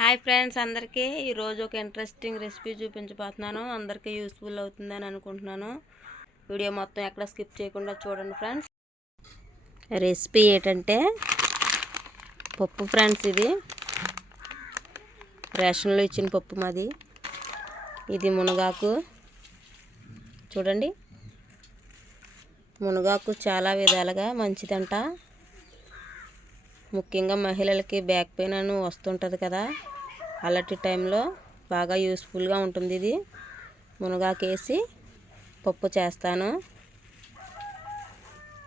Hi friends, అందరికీ ఈరోజు ఒక ఇంట్రెస్టింగ్ రెసిపీ చూపించబోతున్నాను. అందరికీ యూస్ఫుల్ అవుతుందని అనుకుంటున్నాను. వీడియో మొత్తం ఎక్కడ స్కిప్ చేయకుండా చూడండి ఫ్రెండ్స్. రెసిపీ ఏంటంటే పప్పు ఫ్రెండ్స్. ఇది రేషన్లో ఇచ్చిన పప్పు మాది. ఇది మునగాకు. చూడండి, మునగాకు చాలా విధాలుగా మంచిదంట. ముఖ్యంగా మహిళలకి బ్యాక్ పెయిన్ అని వస్తుంటుంది కదా, అలాంటి టైంలో బాగా యూస్ఫుల్గా ఉంటుంది. ఇది మునగాకు వేసి పప్పు చేస్తాను.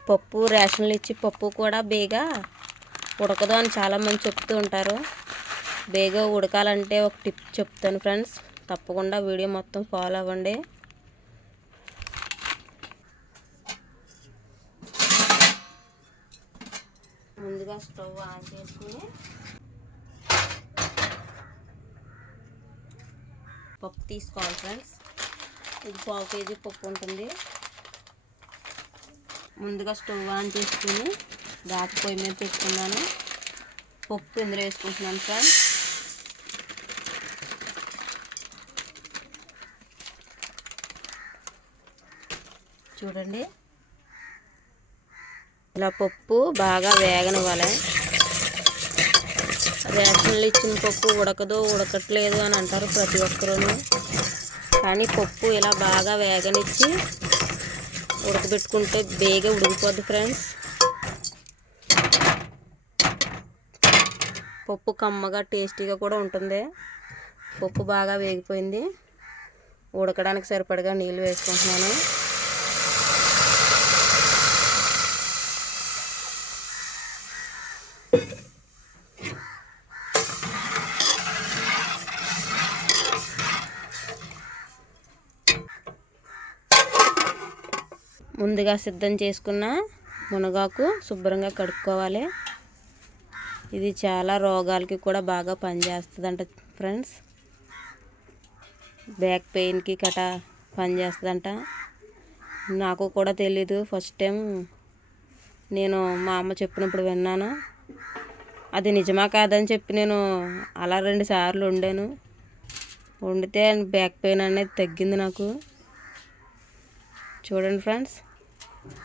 పప్పు రేషన్లు ఇచ్చి పప్పు కూడా బేగా ఉడకదు అని చాలామంది చెప్తూ ఉంటారు. బేగా ఉడకాలంటే ఒక టిప్ చెప్తాను ఫ్రెండ్స్, తప్పకుండా వీడియో మొత్తం ఫాలో అవ్వండి. ముందుగా స్టవ్ ఆన్ చేసుకుని పప్పు తీసుకోవాలి ఫ్రెండ్స్. ఇది 1/2 kg పప్పు ఉంటుంది. ముందుగా స్టవ్ ఆన్ చేసుకుని దాకా పొయ్యి మీద పెట్టుకున్నాను. పప్పు ఇందులో వేసుకుంటున్నాను ఫ్రెండ్స్. చూడండి, ఇలా పప్పు బాగా వేగనివ్వాలి. రేషన్లు ఇచ్చిన పప్పు ఉడకట్లేదు అని అంటారు ప్రతి ఒక్కరూ. కానీ పప్పు ఇలా బాగా వేగనిచ్చి ఉడకబెట్టుకుంటే బేగా ఉడికిపోద్ది ఫ్రెండ్స్. పప్పు కమ్మగా టేస్టీగా కూడా ఉంటుంది. పప్పు బాగా వేగిపోయింది. ఉడకడానికి సరిపడగా నీళ్ళు వేసుకుంటున్నాను. ముందుగా సిద్ధం చేసుకున్న మునగాకు శుభ్రంగా కడుక్కోవాలి. ఇది చాలా రోగాలకి కూడా బాగా పనిచేస్తుందంట ఫ్రెండ్స్. బ్యాక్ పెయిన్కి కటా పనిచేస్తుందంట. నాకు కూడా తెలీదు, ఫస్ట్ టైం నేను మా అమ్మ చెప్పినప్పుడు విన్నాను. అది నిజమా కాదని చెప్పి నేను అలా 2 సార్లు వండాను. వండితే బ్యాక్ పెయిన్ అనేది తగ్గింది నాకు. చూడండి ఫ్రెండ్స్,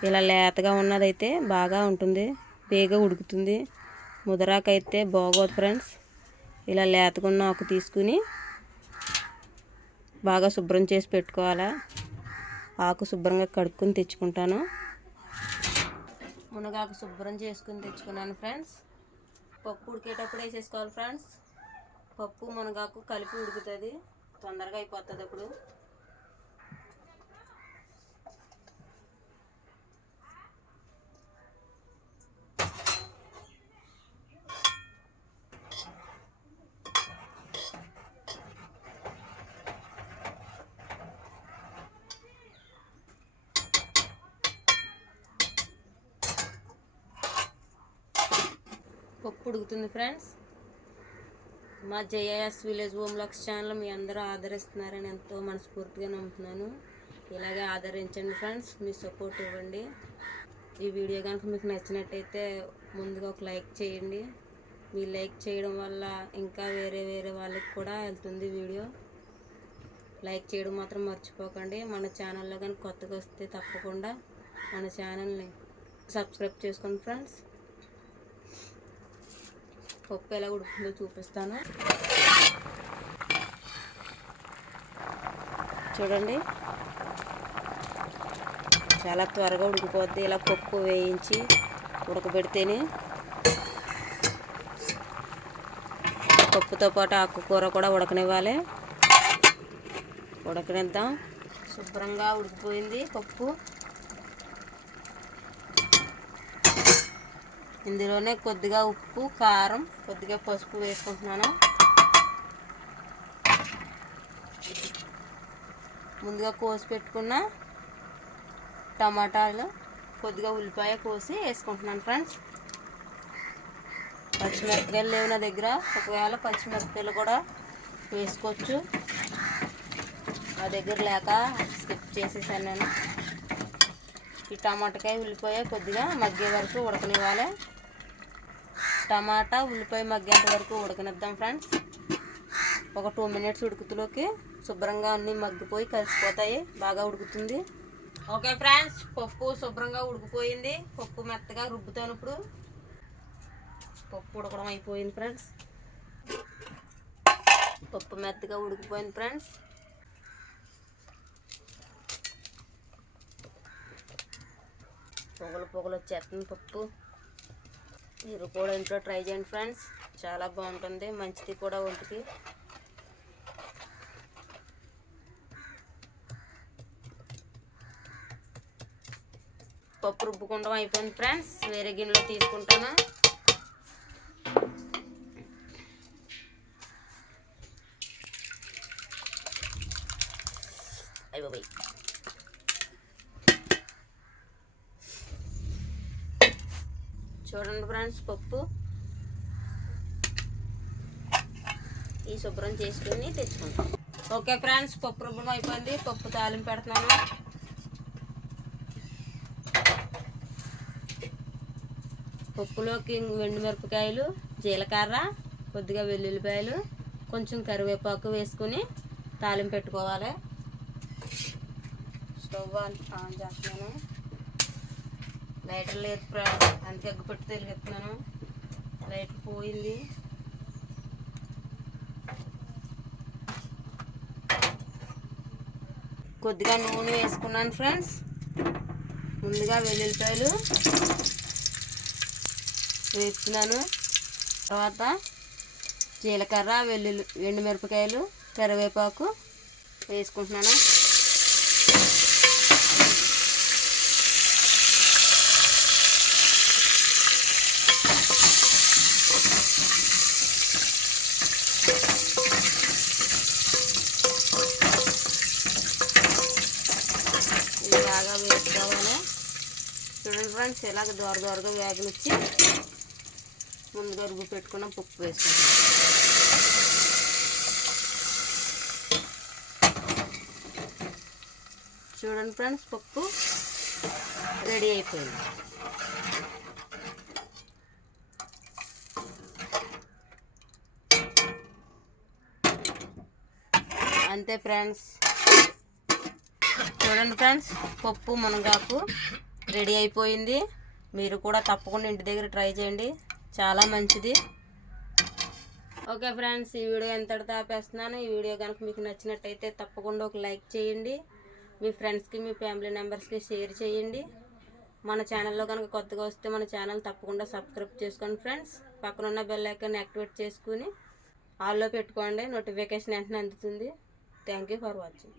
ఇలా లేతగా ఉన్నదైతే బాగా ఉంటుంది, బేగా ఉడుకుతుంది. ముదరాకైతే బాగోదు ఫ్రెండ్స్. ఇలా లేతగా ఉన్న ఆకు తీసుకుని బాగా శుభ్రం చేసి పెట్టుకోవాలా. ఆకు శుభ్రంగా కడుక్కొని తెచ్చుకుంటాను. మునగాకు శుభ్రం చేసుకుని తెచ్చుకున్నాను ఫ్రెండ్స్. పప్పు ఉడికేటప్పుడు వేసేసుకోవాలి ఫ్రెండ్స్. పప్పు మునగాకు కలిపి ఉడుకుతుంది, తొందరగా అయిపోతుంది. అప్పుడు పప్పు ఉడుకుతుంది ఫ్రెండ్స్. మా JS village home vlogs channel మీ అందరూ ఆదరిస్తున్నారని ఎంతో మనస్ఫూర్తిగా నమ్ముతున్నాను. ఇలాగే ఆదరించండి ఫ్రెండ్స్, మీ సపోర్ట్ ఇవ్వండి. ఈ వీడియో కనుక మీకు నచ్చినట్టయితే ముందుగా ఒక లైక్ చేయండి. మీ లైక్ చేయడం వల్ల ఇంకా వేరే వాళ్ళకి కూడా వెళ్తుంది వీడియో. లైక్ చేయడం మాత్రం మర్చిపోకండి. మన ఛానల్లో కనుక కొత్తగా వస్తే తప్పకుండా మన ఛానల్ని సబ్స్క్రైబ్ చేసుకోండి ఫ్రెండ్స్. పప్పు ఎలా ఉడుకుందో చూపిస్తాను. చూడండి, చాలా త్వరగా ఉడికిపోద్ది. ఇలా పప్పు వేయించి ఉడకబెడితేనే. పప్పుతో పాటు ఆకుకూర కూడా ఉడకనివ్వాలి. ఉడకనిద్దాం. శుభ్రంగా ఉడికిపోయింది పప్పు. ఇందులోనే కొద్దిగా ఉప్పు, కారం, కొద్దిగా పసుపు వేసుకుంటున్నాను. ముందుగా కోసి పెట్టుకున్న టమాటాలు, కొద్దిగా ఉల్లిపాయ కోసి వేసుకుంటున్నాను ఫ్రెండ్స్. పచ్చిమిరపకాయలు లేవు నా దగ్గర, ఒకవేళ పచ్చిమిరపకాయలు కూడా వేసుకోవచ్చు. నా దగ్గర లేక స్కిప్ చేసేసాను నేను. ఈ టమాటాకాయ ఉల్లిపాయ కొద్దిగా మగ్గే వరకు ఉడకనివ్వాలి. టమాటా ఉల్లిపాయ మగ్గేంత వరకు ఉడకనిద్దాం ఫ్రెండ్స్. ఒక 2 మినిట్స్ ఉడుకుతులోకి శుభ్రంగా అన్నీ మగ్గిపోయి కలిసిపోతాయి, బాగా ఉడుకుతుంది. ఓకే ఫ్రెండ్స్, పప్పు శుభ్రంగా ఉడికిపోయింది. పప్పు మెత్తగా రుబ్బుతాను. ఇప్పుడు పప్పు ఉడకడం అయిపోయింది ఫ్రెండ్స్. పప్పు మెత్తగా ఉడికిపోయింది ఫ్రెండ్స్. పొగలు వచ్చేస్తుంది పప్పు. మీరు కూడా ఇంట్లో ట్రై చేయండి ఫ్రెండ్స్, చాలా బాగుంటుంది, మంచిది కూడా ఒంటికి. పప్పు రుబ్బుకుంటాం అయిపోయింది ఫ్రెండ్స్. వేరే గిన్నెలో తీసుకుంటాను. అయిపోయి చూడండి ఫ్రెండ్స్, పప్పు ఈ శుభ్రం చేసుకుని తెచ్చుకుంటాం. ఓకే ఫ్రెండ్స్, పప్పు రుబ్బడం అయిపోయింది. పప్పు తాలింపు పెడుతున్నాను. పప్పులోకి ఎండుమిరపకాయలు, జీలకర్ర, కొద్దిగా వెల్లుల్లిపాయలు, కొంచెం కరివేపాకు వేసుకుని తాలింపు పెట్టుకోవాలి. స్టవ్ ఆన్ చేస్తున్నాను. లైటర్ లేదు ఫ్రెండ్స్, అందుకే ఎగ్గు పెట్టి తెలియస్తున్నాను. లైటర్ పోయింది. కొద్దిగా నూనె వేసుకున్నాను ఫ్రెండ్స్. ముందుగా వెల్లుల్లిపాయలు వేస్తున్నాను. తర్వాత జీలకర్ర, ఎండుమిరపకాయలు, కరివేపాకు వేసుకుంటున్నాను. ఇది బాగా వేసుకోవాలి. చూడండి ఫ్రెండ్స్, ఇలాగ దోరగా వేగనిచ్చి ముందుగా రుబ్బు పెట్టుకున్న పప్పు వేసుకుంటాం. చూడండి ఫ్రెండ్స్, పప్పు రెడీ అయిపోయింది. అంతే ఫ్రెండ్స్. చూడండి ఫ్రెండ్స్, పప్పు మునగాకు రెడీ అయిపోయింది. మీరు కూడా తప్పకుండా ఇంటి దగ్గర ట్రై చేయండి, చాలా మంచిది. ఓకే ఫ్రెండ్స్, ఈ వీడియో ఎంతటితో ఆపేస్తున్నాను. ఈ వీడియో కనుక మీకు నచ్చినట్టయితే తప్పకుండా ఒక లైక్ చేయండి. మీ ఫ్రెండ్స్కి, మీ ఫ్యామిలీ మెంబర్స్కి షేర్ చేయండి. మన ఛానల్లో కనుక కొత్తగా వస్తే మన ఛానల్ తప్పకుండా సబ్స్క్రైబ్ చేసుకోండి ఫ్రెండ్స్. పక్కనున్న బెల్ ఐకాన్ యాక్టివేట్ చేసుకుని ఆల్లో పెట్టుకోండి, నోటిఫికేషన్ వెంటనే అందుతుంది. Thank you for watching.